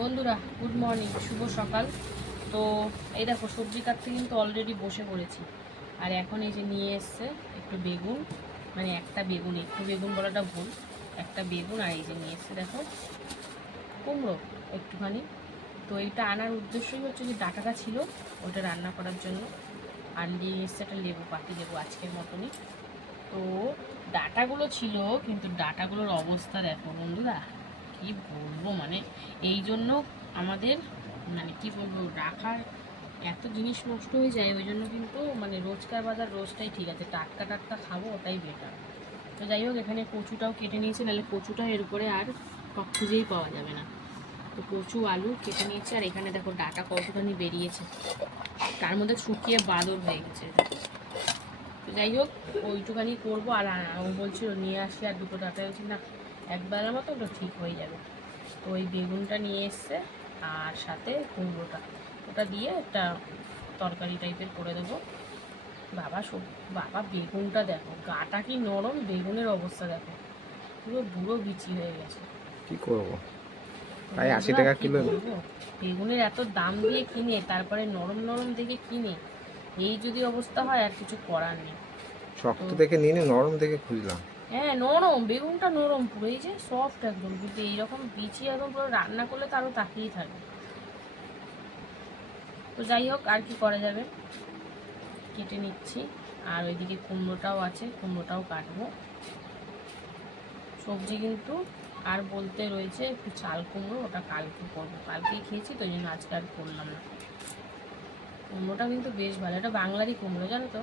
বন্ধুরা good morning, শুভ সকাল। তো এই দেখো সবজি কাটতে কিন্তু অলরেডি বসে পড়েছি। আর এখন এই যে নিয়ে এসছে একটু বেগুন, মানে একটা বেগুন, একটু বেগুন বলাটা ভুল, একটা বেগুন। আর এই যে নিয়ে এসছে দেখো কুমড়ো একটুখানি। তো এইটা আনার উদ্দেশ্যই হচ্ছে যে ডাটাটা ছিল ওটা রান্না করার জন্য। আর নিয়ে এসছে একটা লেবু, পাতি লেবু আজকের মতনই। তো ডাটাগুলো ছিল, কিন্তু ডাটাগুলোর অবস্থা দেখো বন্ধুরা, কি বলবো, মানে এই জন্য আমাদের মানে কি বলবো রাখার এত জিনিস নষ্ট হয়ে যায়। ওই জন্য কিন্তু মানে রোজকার বাজার রোজটাই ঠিক আছে, টাটকা টাটকা খাবো ওটাই বেটার। তো যাই হোক, এখানে কচুটাও কেটে নিয়েছে, নাহলে কচুটা এর উপরে আর খুঁজেই পাওয়া যাবে না। তো কচু আলু কেটে নিয়েছে। আর এখানে দেখো ডাটা কতখানি বেরিয়েছে, তার মধ্যে শুকিয়ে বাদর হয়ে গেছে। তো যাই হোক, ওইটুখানি করবো। আর ও বলছিল নিয়ে আসলে আর দুটো ডাটা, হয়েছে না একবেলার মতো ওটা ঠিক হয়ে যাবে। তো ওই বেগুনটা নিয়ে এসছে আর সাথে কুমড়োটা, ওটা দিয়ে একটা তরকারি টাইপের করে দেবো। বাবা বেগুনটা দেখো, গাটা কি নরম, বেগুনের অবস্থা দেখো পুরো বুড়ো বিচি হয়ে গেছে। কি করবো, তাই 80 টাকা কিলো। বেগুনের এত দাম দিয়ে কিনে তারপরে নরম নরম দেখে কিনে এই যদি অবস্থা হয়, আর কিছু করার নেই। শক্ত দেখে নিয়ে নরম দেখে খুঁজলাম। হ্যাঁ নরম, বেগুনটা নরম পুরো, এই যে সফট একদম, কিন্তু এইরকম বিচি একদম পুরো রান্না করলে তো আরও তাকিয়েই থাকবে। তো যাই হোক, আর কি করা যাবে, কেটে নিচ্ছি। আর ওইদিকে কুমড়োটাও আছে, কুমড়োটাও কাটবো। সবজি কিন্তু আর বলতে রয়েছে একটু চাল কুমড়ো, ওটা কালকে করবো, কালকেই খেয়েছি তো, ওই জন্য আজকে আর করলাম না। কুমড়োটা কিন্তু বেশ ভালো, এটা বাংলারই কুমড়ো জানো তো,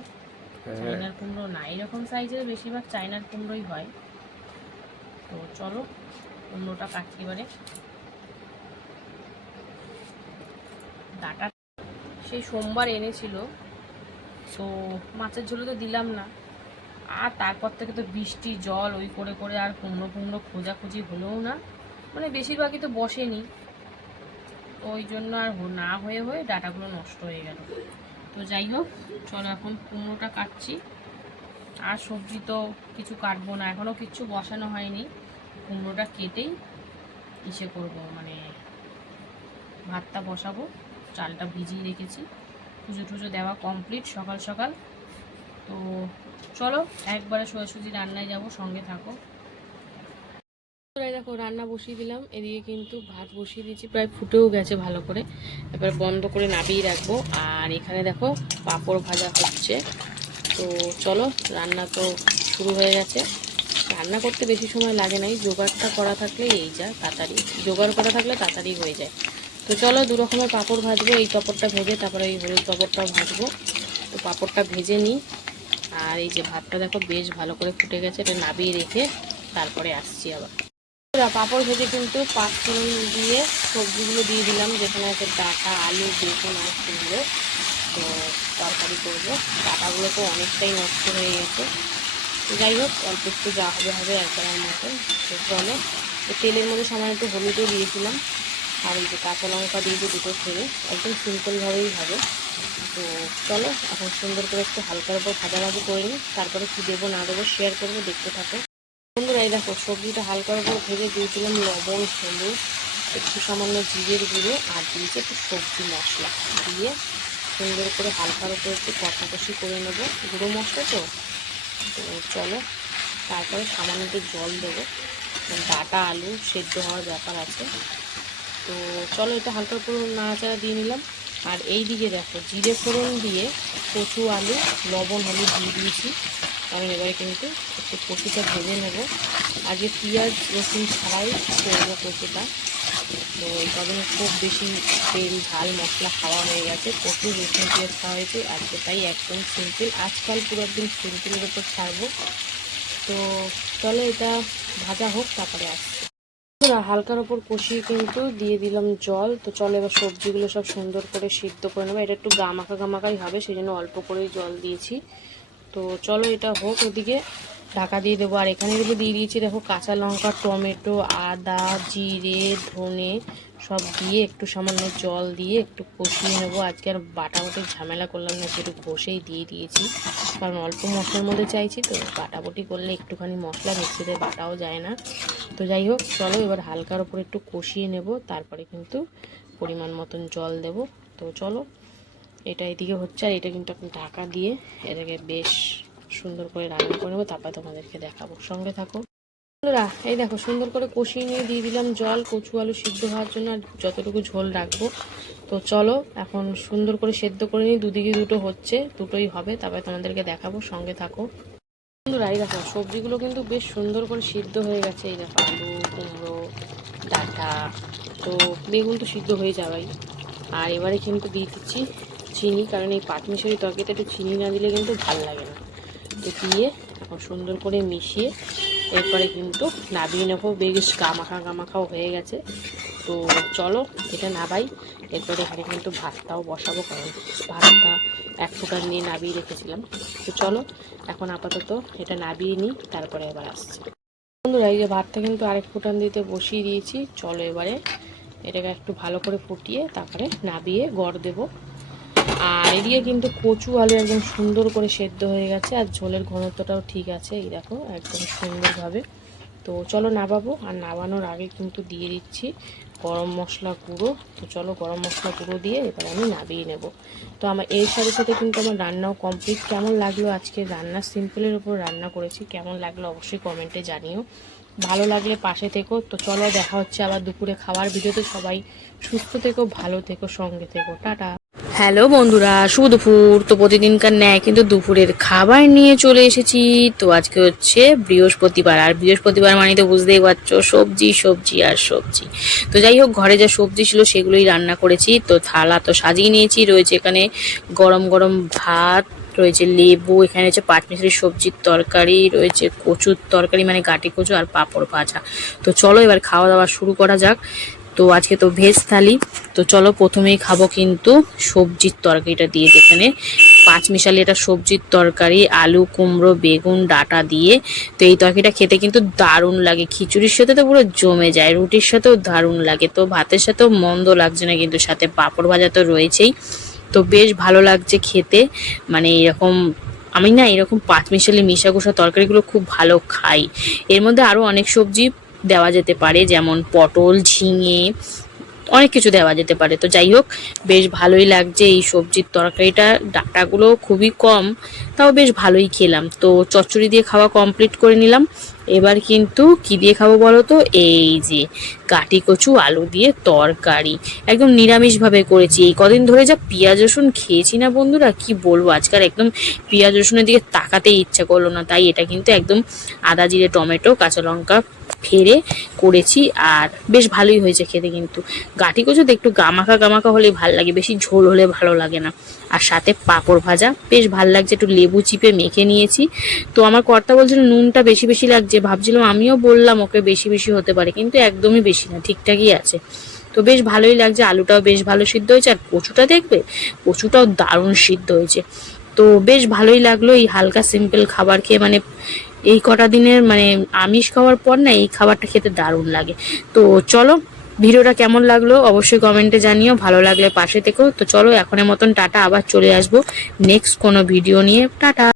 চাইনার কুমড়ো না। এরকম সাইজের বেশিরভাগ চাইনার কুমড়োই হয়। তো চলো কুমড়োটা কাটছি এবারে। ডাটা সেই সোমবার এনেছিল, তো মাছের ঝোলে তো দিলাম না। আর তারপর থেকে তো বৃষ্টি জল ওই করে করে আর কুমড়ো কুমড়ো খোঁজাখুঁজি হলেও না, মানে বেশিরভাগই তো বসেনি। তো ওই জন্য আর না হয়ে হয়ে ডাটাগুলো নষ্ট হয়ে গেল। তো যাই হোক, চলো এখন কুমড়োটা কাটছি। আর সবজি তো কিছু কাটবো না, এখনও কিচ্ছু বসানো হয়নি। কুমড়োটা কেটেই ইসে করবো, মানে ভাতটা বসাবো। চালটা ভিজিয়ে রেখেছি, পুজো টুজো দেওয়া কমপ্লিট সকাল সকাল। তো চলো একবারে সোজাসুজি রান্নায় যাব, সঙ্গে থাকো। দেখো রান্না বসিয়ে দিলাম, এদিকে কিন্তু ভাত বসিয়ে দিয়েছি, প্রায় ফুটেও গেছে ভালো করে। এবার বন্ধ করে নামিয়ে রাখবো। আর এখানে দেখো পাঁপড় ভাজা হচ্ছে। তো চলো, রান্না তো শুরু হয়ে গেছে। রান্না করতে বেশি সময় লাগে নাই, জোগাড়টা করা থাকলে এই যা তাড়াতাড়ি, জোগাড় করা থাকলে তাড়াতাড়ি হয়ে যায়। তো চলো দু রকমের পাঁপড় ভাজবো, এই পাঁপড়টা ভেজে তারপরে এই হলুদ পাঁপড়টাও ভাজবো। তো পাঁপড়টা ভেজে নিই। আর এই যে ভাতটা দেখো বেশ ভালো করে ফুটে গেছে, এটা নামিয়ে রেখে তারপরে আসছি আবার। পাঁপড় ভেজে কিন্তু পাঁচফোড়ন দিয়ে সবজিগুলো দিয়ে দিলাম, যেখানে আছে ডাটা, আলু, বেগুন আর কুমড়ো। তো তরকারি করবো। ডাটাগুলো তো অনেকটাই নষ্ট হয়ে গেছে। যাই হোক, অল্প একটু যা হবে হবে একবারের মতো। তো চলো, তেলের মধ্যে সামান্য একটু হলুদও দিয়েছিলাম। আর এই যে কাঁচা লঙ্কা দিয়েছি দুটো ছেড়ে, একদম সিম্পলভাবেই হবে। তো চলো এখন সুন্দর করে একটু হালকার উপর ভাজাভাজি করে নিই, তারপরে কী দেবো না দেবো শেয়ার করবো, দেখতে থাকো বন্ধুরা। এই দেখো সবজিটা হালকার উপর ভেজে দিয়েছিলাম লবণ, হলুদ, একটু সামান্য জিরের গুঁড়ো, আর দিয়েছি একটু সবজি মশলা দিয়ে সুন্দর করে হালকার উপর একটু কষাকষি করে নেবো, গুঁড়ো মশলা তো। তো চলো, তারপরে সামান্য একটু জল দেবো, ডাটা আলু সেদ্ধ হওয়ার ব্যাপার আছে। তো চলো, এটা হালকা করে নাড়াচাড়া দিয়ে নিলাম। আর এই দিকে দেখো জিরে ফোড়ন দিয়ে কচু আলু লবণ হলুদ দিয়ে দিয়েছি। কারণ এবারে কিন্তু একটু কচুটা ভেজে নেবো। আগে পেঁয়াজ রসুন ছাড়াই করবো কচুটা। তো এই কদিন খুব বেশি তেল ঝাল মশলা খাওয়া হয়ে গেছে, প্রচুর রসুন পেঁয়াজ খাওয়া হয়েছে, আজকে তাই একদম সিম্পল, আজকাল পুরো একদিন সিম্পলের উপর ছাড়বো। তো চলো এটা ভাজা হোক, তারপরে আসছি। হালকার ওপর কষিয়ে কিন্তু দিয়ে দিলাম জল। তো চলো এবার সবজিগুলো সব সুন্দর করে সিদ্ধ করে নেবো, এটা একটু গামাখা গামাখাই হবে, সেই জন্য অল্প করেই জল দিয়েছি। তো চলো এটা হোক, ওদিকে ঢাকা দিয়ে দেবো। আর এখানে কিন্তু দিয়ে দিয়েছি দেখো কাঁচা লঙ্কা, টমেটো, আদা, জিরে, ধনে সব দিয়ে একটু সামান্য জল দিয়ে একটু কষিয়ে নেবো। আজকে আর বাটাবাটির ঝামেলা করলাম না, একটু ঘষেই দিয়ে দিয়েছি, কারণ অল্প মশলার মধ্যে চাইছি তো। বাটাবাটি করলে একটুখানি মশলা মিক্সিতে বাটাও যায় না। তো যাই হোক চলো এবার হালকার ওপর একটু কষিয়ে নেব, তারপরে কিন্তু পরিমাণ মতন জল দেব। তো চলো এটা এদিকে হচ্ছে, আর এটা কিন্তু এখন ঢাকা দিয়ে এটাকে বেশ সুন্দর করে রান্না করে নেবো, তারপরে তোমাদেরকে দেখাবো, সঙ্গে থাকো বন্ধুরা। এই দেখো সুন্দর করে কষিয়ে নিয়ে দিয়ে দিলাম জল কচু আলু সিদ্ধ হওয়ার জন্য, আর যতটুকু ঝোল রাখবো। তো চলো এখন সুন্দর করে সেদ্ধ করে নিই, দুদিকে দুটো হচ্ছে, দুটোই হবে, তারপরে তোমাদেরকে দেখাবো, সঙ্গে থাকো বন্ধুরা। এই দেখো সবজিগুলো কিন্তু বেশ সুন্দর করে সিদ্ধ হয়ে গেছে। এই দেখো আলু, কুমড়ো, ডাঁটা, তো বেগুন তো সিদ্ধ হয়ে যাবেই। আর এবারে কিন্তু দিয়ে দিচ্ছি চিনি, কারণ এই পাটমিশালি তরকারিতে একটু চিনি না দিলে কিন্তু ভাল লাগে না। তো দিয়ে এখন সুন্দর করে মিশিয়ে এরপরে কিন্তু নাবিয়ে নেবো, বেশ গামাখাও হয়ে গেছে। তো চলো এটা নাবাই, এরপরে এখানে কিন্তু ভাতটাও বসাবো, কারণ ভাতটা এক ফোঁটা নিয়ে নাবিয়ে রেখেছিলাম। তো চলো এখন আপাতত এটা নাবিয়ে নিই, তারপরে এবার আসছি বন্ধুরা। এই যে ভাতটা কিন্তু আরেক ফোঁটান দিতে বসিয়ে দিয়েছি, চলো এবারে এটাকে একটু ভালো করে ফুটিয়ে তারপরে নাবিয়ে গড় দেবো। আর এদিকে কিন্তু কচু আলু একদম সুন্দর করে সেদ্ধ হয়ে গেছে, আর ঝোলের ঘনত্বটাও ঠিক আছে, এই দেখো একদম সুন্দরভাবে। তো চলো নাবাবো, আর নাবানোর আগে কিন্তু দিয়ে দিচ্ছি গরম মশলা গুঁড়ো। তো চলো গরম মশলা গুঁড়ো দিয়ে এবার আমি নাবিয়ে নেব। তো আমার এর সাথে সাথে কিন্তু আমার রান্নাও কমপ্লিট। কেমন লাগলো আজকে রান্না, সিম্পলের উপর রান্না করেছি, কেমন লাগলো অবশ্যই কমেন্টে জানিও, ভালো লাগলে পাশে থেকো। তো চলো দেখা হচ্ছে আবার দুপুরে খাওয়ার ভিডিওতে। সবাই সুস্থ থেকো, ভালো থেকো, সঙ্গে থেকো, টাটা। হ্যালো বন্ধুরা, শুভ দুপুর। তো প্রতিদিনকার ন্যায় কিন্তু দুপুরের খাবার নিয়ে চলে এসেছি। তো আজকে হচ্ছে বৃহস্পতিবার, আর বৃহস্পতিবার মানে তো বুঝতেই পারছো সবজি সবজি আর সবজি। তো যাই হোক ঘরে যা সবজি ছিল সেগুলোই রান্না করেছি। তো থালা তো সাজিয়ে নিয়েছি, রয়েছে এখানে গরম গরম ভাত, রয়েছে লেবু, এখানে রয়েছে পাটমিশালি সবজির তরকারি, রয়েছে কচুর তরকারি মানে গাটি কচু, আর পাঁপড় ভাজা। তো চলো এবার খাওয়া দাওয়া শুরু করা যাক। তো আজকে তো ভেজ থালি। তো চলো প্রথমেই খাবো কিন্তু সবজির তরকারিটা দিয়ে, যেখানে পাঁচমিশালি এটা সবজির তরকারি, আলু, কুমড়ো, বেগুন, ডাঁটা দিয়ে। তো এই তরকারিটা খেতে কিন্তু দারুণ লাগে, খিচুড়ির সাথে তো পুরো জমে যায়, রুটির সাথেও দারুণ লাগে, তো ভাতের সাথেও মন্দ লাগছে না, কিন্তু সাথে পাঁপড় ভাজা তো রয়েছেই। তো বেশ ভালো লাগছে খেতে, মানে এরকম আমি না এরকম পাঁচমিশালি মিশাকোষা তরকারিগুলো খুব ভালো খাই। এর মধ্যে আরও অনেক সবজি দেওয়া যেতে পারে, যেমন পটল, ঝিঙে, অনেক কিছু দেওয়া যেতে পারে। তো যাই হোক বেশ ভালোই লাগছে এই সবজির তরকারিটা, ডাঁটাগুলো খুবই কম, তাও বেশ ভালোই খেলাম। তো চচ্চড়ি দিয়ে খাওয়া কমপ্লিট করে নিলাম। এবার কিন্তু কি দিয়ে খাবো বলো তো, এই যে গাটি কচু আলু দিয়ে তরকারি, একদম নিরামিষভাবে করেছি। এই কদিন ধরে যা পেঁয়াজ রসুন খেয়েছি না বন্ধুরা, কি বলবো, আজকাল একদম পেঁয়াজ রসুনের দিকে তাকাতেই ইচ্ছা করলো না, তাই এটা কিন্তু একদম আদা জিরে টমেটো কাঁচা লঙ্কা ফেরে করেছি, আর বেশ ভালোই হয়েছে খেতে। কিন্তু গাটি কচুতে একটু গামাখা হলে ভালো লাগে, বেশি ঝোল হলে ভালো লাগে না। আর সাথে পাঁপড় ভাজা বেশ ভালো লাগছে, একটু লেবু চিপে মেখে নিয়েছি। তো আমার কর্তা বলছিল নুনটা বেশি বেশি লাগছে, ভাবছিলাম আমিও বললাম ওকে বেশি বেশি হতে পারে, কিন্তু একদমই বেশি না, ঠিকঠাকই আছে। তো বেশ ভালোই লাগছে, আলুটাও বেশ ভালো সিদ্ধ হয়েছে, আর কচুটা দেখবে কচুটাও দারুণ সিদ্ধ হয়েছে। তো বেশ ভালোই লাগলো এই হালকা সিম্পল খাবার খেয়ে, মানে এই কটা দিনের মানে আমিষ খাওয়ার পর না এই খাবারটা খেতে দারুণ লাগে। তো চলো ভিডিওটা কেমন লাগলো অবশ্যই কমেন্টে জানিও, ভালো লাগলে পাশে থেকো। তো চলো এখনের মতন টাটা, আবার চলে আসবো নেক্সট কোনো ভিডিও নিয়ে, টাটা।